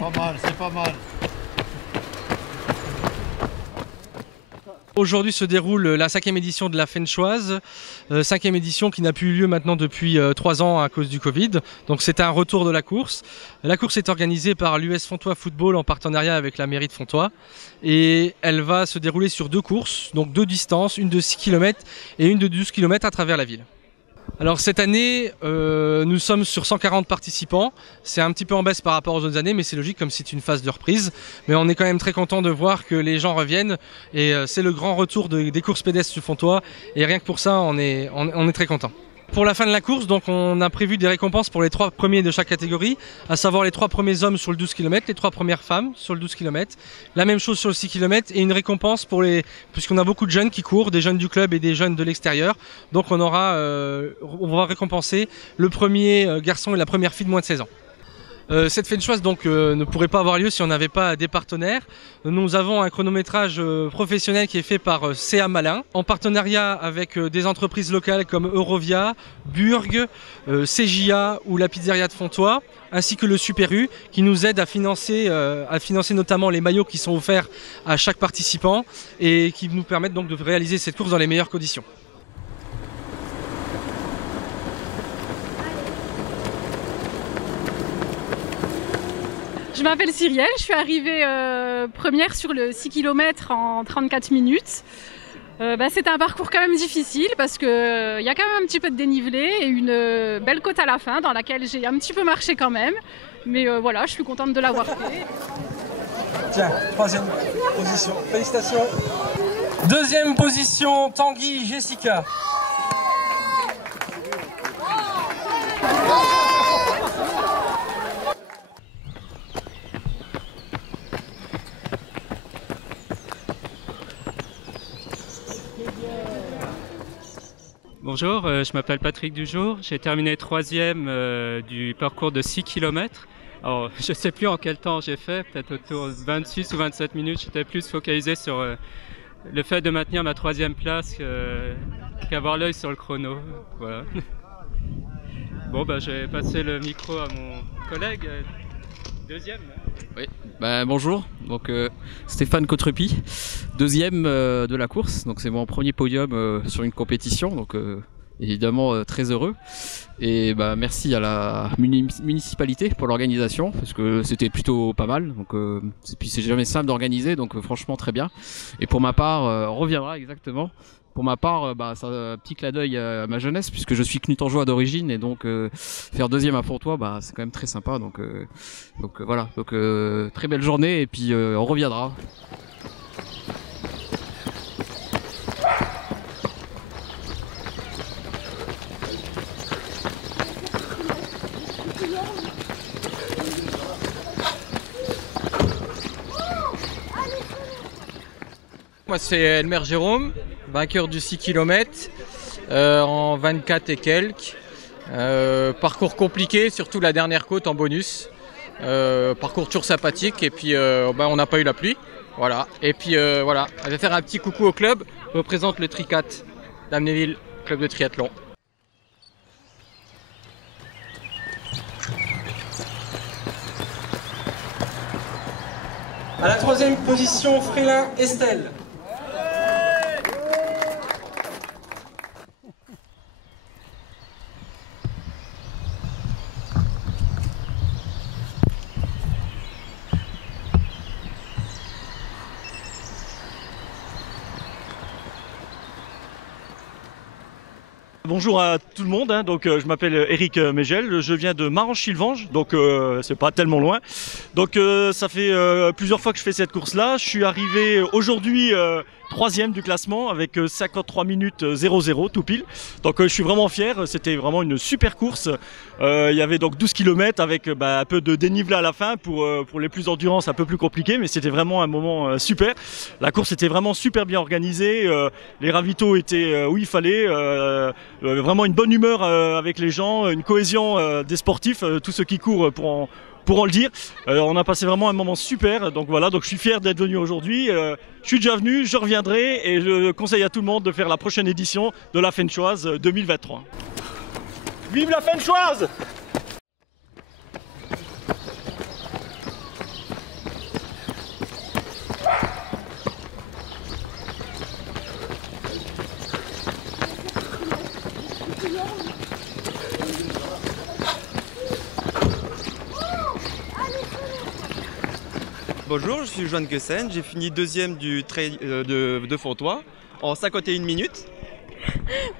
Pas mal, c'est pas mal. Aujourd'hui se déroule la 5e édition de la Fenchoise, 5e édition qui n'a plus eu lieu maintenant depuis 3 ans à cause du Covid. Donc c'est un retour de la course. La course est organisée par l'US Fontois Football en partenariat avec la mairie de Fontois. Et elle va se dérouler sur 2 courses, donc 2 distances, une de 6 km et une de 12 km à travers la ville. Alors cette année, nous sommes sur 140 participants. C'est un petit peu en baisse par rapport aux autres années, mais c'est logique comme c'est une phase de reprise. Mais on est quand même très content de voir que les gens reviennent. Et c'est le grand retour des courses pédestres du Fontois. Et rien que pour ça, on est très content. Pour la fin de la course, donc, on a prévu des récompenses pour les 3 premiers de chaque catégorie, à savoir les 3 premiers hommes sur le 12 km, les 3 premières femmes sur le 12 km, la même chose sur le 6 km et une récompense puisqu'on a beaucoup de jeunes qui courent, des jeunes du club et des jeunes de l'extérieur. Donc on va récompenser le premier garçon et la première fille de moins de 16 ans. Cette Fenchoise ne pourrait pas avoir lieu si on n'avait pas des partenaires. Nous avons un chronométrage professionnel qui est fait par CA Malin, en partenariat avec des entreprises locales comme Eurovia, Burg, CJA ou la pizzeria de Fontois, ainsi que le Super U, qui nous aide à financer notamment les maillots qui sont offerts à chaque participant et qui nous permettent donc de réaliser cette course dans les meilleures conditions. Je m'appelle Cyrielle, je suis arrivée première sur le 6 km en 34 minutes. C'était un parcours quand même difficile parce qu'il y a quand même un petit peu de dénivelé et une belle côte à la fin dans laquelle j'ai un petit peu marché quand même. Mais voilà, je suis contente de l'avoir fait. Tiens, 3e position, félicitations. 2e position, Tanguy Jessica. Bonjour, je m'appelle Patrick Dujour, j'ai terminé 3e du parcours de 6 km. Alors, je ne sais plus en quel temps j'ai fait, peut-être autour de 26 ou 27 minutes. J'étais plus focalisé sur le fait de maintenir ma 3e place qu'avoir l'œil sur le chrono. Voilà. Bon, je vais passer le micro à mon collègue, 2e. Oui, bonjour, donc Stéphane Cotrepi, 2e de la course, donc c'est mon premier podium sur une compétition, donc évidemment très heureux. Et merci à la municipalité pour l'organisation, parce que c'était plutôt pas mal, donc puis c'est jamais simple d'organiser, donc franchement très bien. Et pour ma part, on reviendra exactement. Pour ma part, c'est un petit clin d'œil à ma jeunesse, puisque je suis Knutangeois d'origine, et donc faire 2e à Fontois, c'est quand même très sympa. Donc voilà, très belle journée, et puis on reviendra. Moi c'est Elmer Jérôme, vainqueur du 6 km en 24 et quelques. Parcours compliqué, surtout la dernière côte en bonus. Parcours toujours sympathique et puis on n'a pas eu la pluie. Voilà. Et puis voilà, je vais faire un petit coucou au club. Je représente le Tricat d'Amnéville, club de triathlon. À la 3e position, Frélin Estelle. Bonjour à tout le monde, donc je m'appelle Eric Mégel, je viens de Marange-Chilvange, donc c'est pas tellement loin. Donc ça fait plusieurs fois que je fais cette course-là. Je suis arrivé aujourd'hui 3e du classement avec 53 minutes 00 tout pile. Donc je suis vraiment fier, c'était vraiment une super course. Il y avait donc 12 km avec un peu de dénivelé à la fin pour les plus endurance, un peu plus compliqué, mais c'était vraiment un moment super. La course était vraiment super bien organisée, les ravitaux étaient où il fallait, vraiment une bonne humeur avec les gens, une cohésion des sportifs, tous ceux qui courent pour en le dire. On a passé vraiment un moment super, donc voilà, donc je suis fier d'être venu aujourd'hui. Je suis déjà venu, je reviendrai et je conseille à tout le monde de faire la prochaine édition de la Fenchoise 2023. Vive la Fenchoise! Bonjour, je suis Joanne Kessen, j'ai fini deuxième du trail de Fontois en 51 minutes.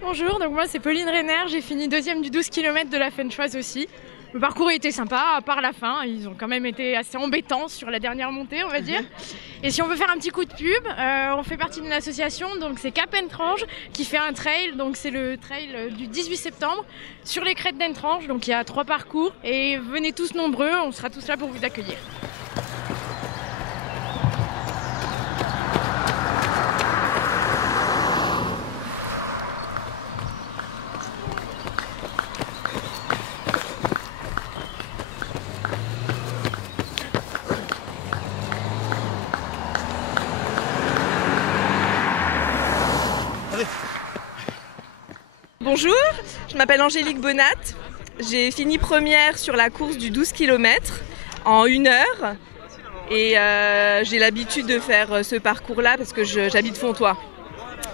Bonjour, donc moi c'est Pauline Reiner, j'ai fini deuxième du 12 km de la Fenchoise aussi. Le parcours a été sympa, à part la fin, ils ont quand même été assez embêtants sur la dernière montée on va dire. Et si on veut faire un petit coup de pub, on fait partie d'une association, donc c'est Cap Entrange qui fait un trail, donc c'est le trail du 18 septembre sur les crêtes d'Entrange, donc il y a 3 parcours et venez tous nombreux, on sera tous là pour vous accueillir. Bonjour, je m'appelle Angélique Bonat. J'ai fini première sur la course du 12 km en 1 heure. Et j'ai l'habitude de faire ce parcours-là parce que j'habite Fontois.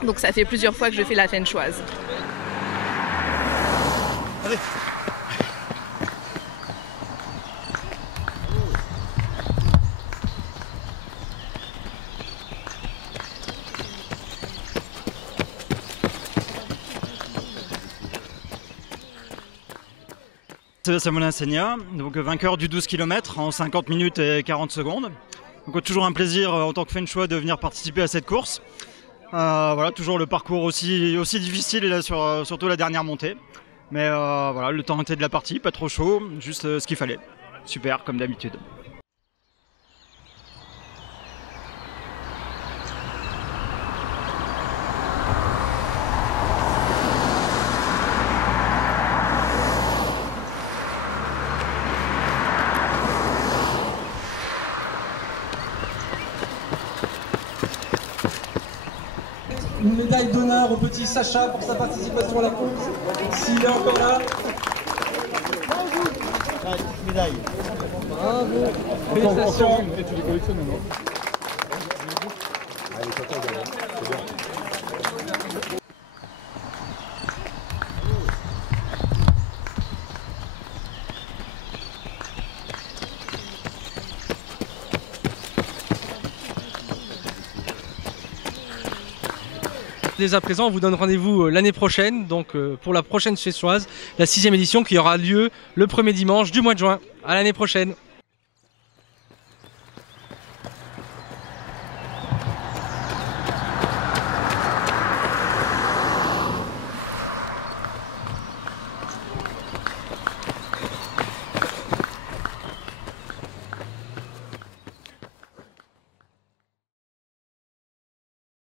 Donc ça fait plusieurs fois que je fais la Fenchoise. Allez. Samuel Insegna, donc vainqueur du 12 km en 50 minutes et 40 secondes. Donc toujours un plaisir en tant que Fenchois de venir participer à cette course. Voilà, toujours le parcours aussi difficile, surtout la dernière montée. Mais voilà, le temps était de la partie, pas trop chaud, juste ce qu'il fallait. Super, comme d'habitude. Une médaille d'honneur au petit Sacha pour sa participation à la course, s'il est encore là. Médaille. Bravo. Félicitations. Et tu les collectionnes, non? Allez, c'est bien. Dès à présent, on vous donne rendez-vous l'année prochaine, donc pour la prochaine Fenchoise, la 6e édition qui aura lieu le premier dimanche du mois de juin. À l'année prochaine.